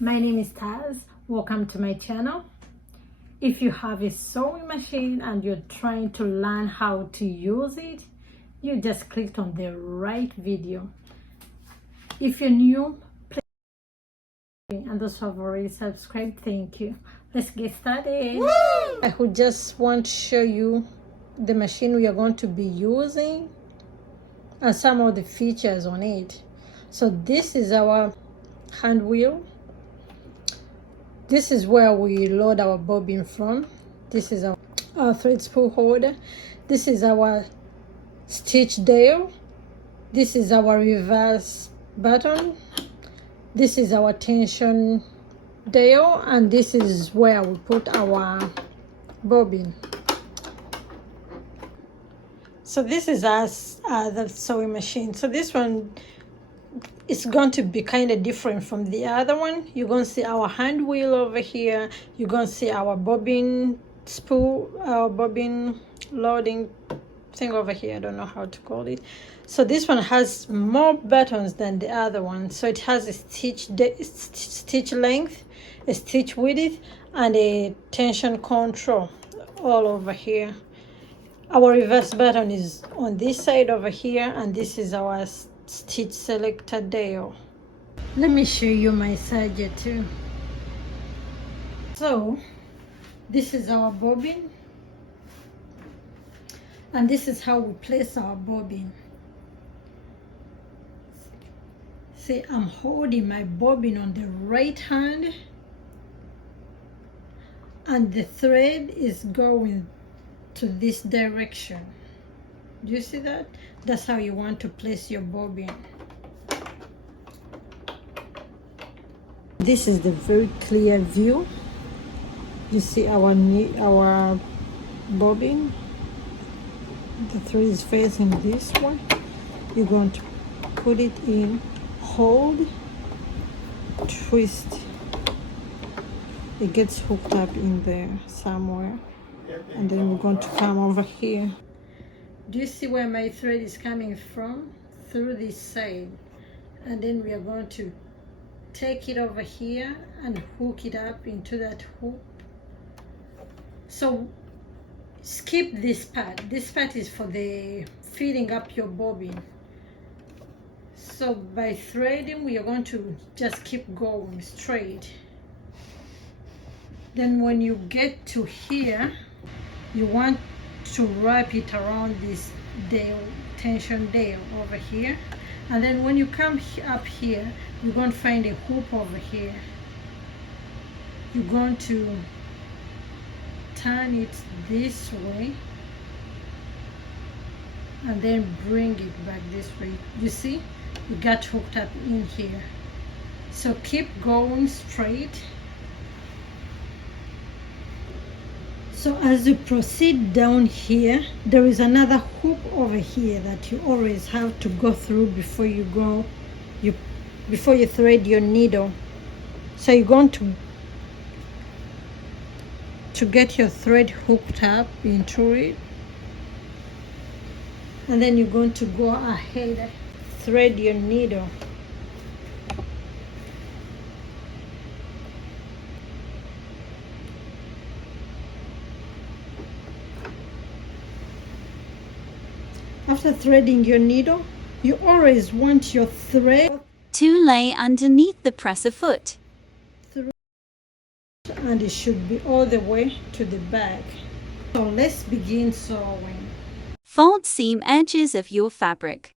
My name is Taz. Welcome to my channel. If you have a sewing machine and you're trying to learn how to use it, you just clicked on the right video. If you're new, please, and those who have already subscribed, thank you. Let's get started. Woo! I would just want to show you the machine we are going to be using and some of the features on it. So this is our hand wheel. This is where we load our bobbin from. This is our thread spool holder. This is our stitch dowel. This is our reverse button. This is our tension dowel, and this is where we put our bobbin. So this is the sewing machine. So this one is going to be kind of different from the other one. You're going to see our hand wheel over here. You're going to see our bobbin spool, our bobbin loading thing over here. I don't know how to call it. So this one has more buttons than the other one. So it has a stitch length, a stitch width, and a tension control all over here. Our reverse button is on this side over here, and this is our stitch selector dowel. Let me show you my serger too. So this is our bobbin, and this is how we place our bobbin. See, I'm holding my bobbin on the right hand, and the thread is going to this direction. Do you see that? That's how you want to place your bobbin. This is the very clear view. You see our bobbin. The thread is facing this way. You're going to put it in, hold, twist. It gets hooked up in there somewhere. And then we're going to come over here. Do you see where my thread is coming from? Through this side. And then we are going to take it over here and hook it up into that hook. So skip this part. This part is for the feeding up your bobbin. So by threading, we are going to just keep going straight. Then when you get to here, you want to wrap it around this dowel, tension dowel over here. And then when you come up here, you're going to find a hoop over here. You're going to turn it this way and then bring it back this way. You see, it got hooked up in here. So keep going straight. So as you proceed down here, there is another hoop over here that you always have to go through before you thread your needle. So you're going to get your thread hooked up into it, and then you're going to go ahead, thread your needle. After threading your needle, you always want your thread to lay underneath the presser foot. And it should be all the way to the back. So let's begin sewing. Fold seam edges of your fabric.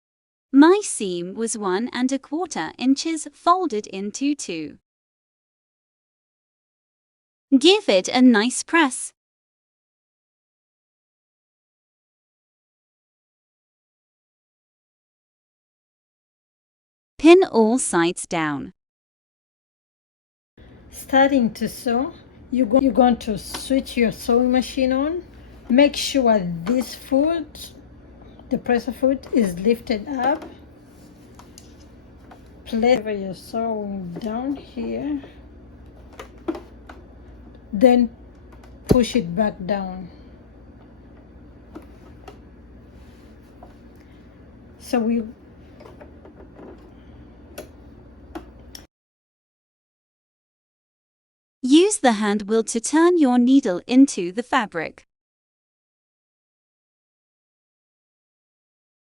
My seam was 1¼ inches folded into 2. Give it a nice press. Pin all sides down. Starting to sew, you're going to switch your sewing machine on. Make sure this foot, the presser foot, is lifted up. Place your sewing down here. Then push it back down. So we Use the hand wheel to turn your needle into the fabric.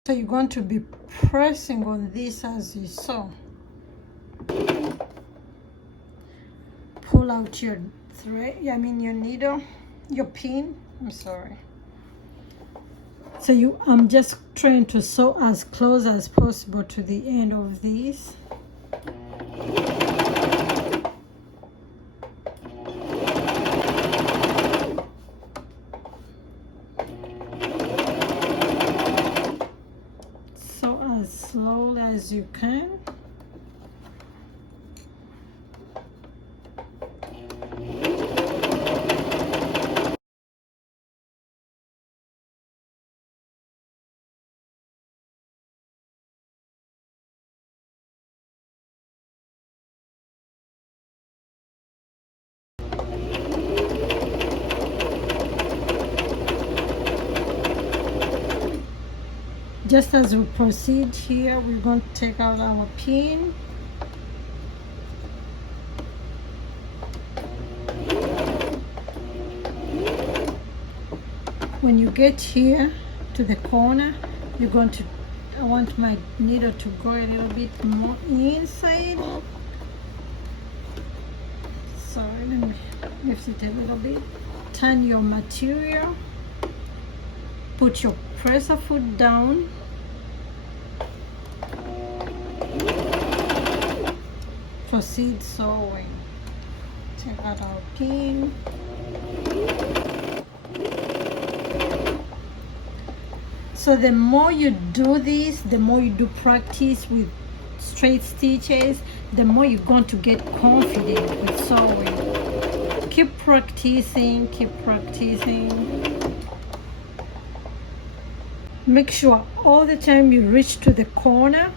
So you're going to be pressing on this as you sew. Pull out your thread, your needle, your pin, I'm sorry. So I'm just trying to sew as close as possible to the end of this. Sew as slowly as you can. Just as we proceed here, we're going to take out our pin. When you get here to the corner, you're going to, I want my needle to go a little bit more inside. Sorry, let me lift it a little bit. Turn your material. Put your presser foot down. Proceed sewing. Take out our pin. So the more you do this, the more you do practice with straight stitches, the more you're going to get confident with sewing. Keep practicing, keep practicing. Make sure all the time you reach to the corner,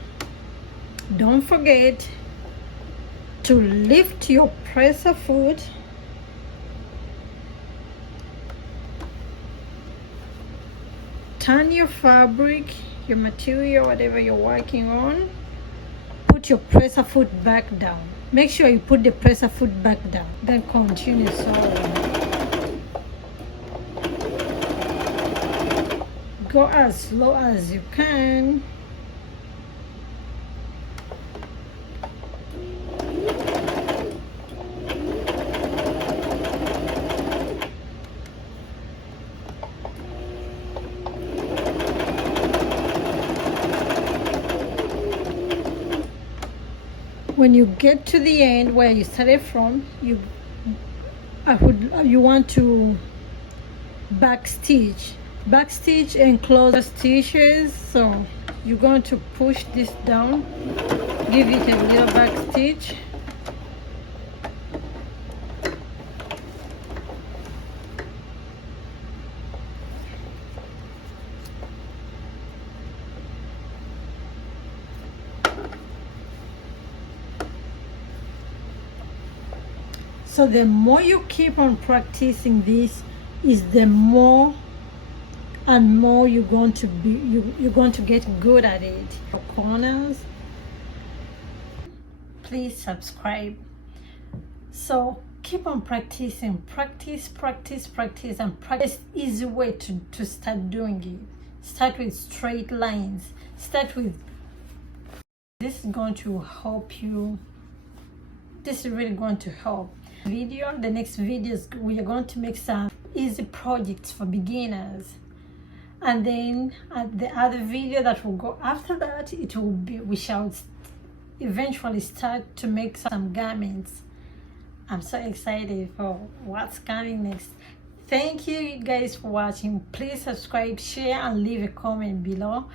don't forget to lift your presser foot turn your fabric, your material, whatever you're working on, put your presser foot back down. Make sure you put the presser foot back down, then continue sewing. Go as slow as you can. When you get to the end where you started from, you want to backstitch and close the stitches. So you're going to push this down, give it a little back stitch. So the more you keep on practicing this, is the more and more you're going to get good at it. Your corners, please subscribe. So keep on practicing, practice, and practice. Easy way to start doing it. Start with straight lines. Start with this is going to help you. This is really going to help. The next videos we are going to make some easy projects for beginners, and then the other video that will go after that, it will be, we shall eventually start to make some garments. I'm so excited for what's coming next. Thank you guys for watching. Please subscribe, share, and leave a comment below.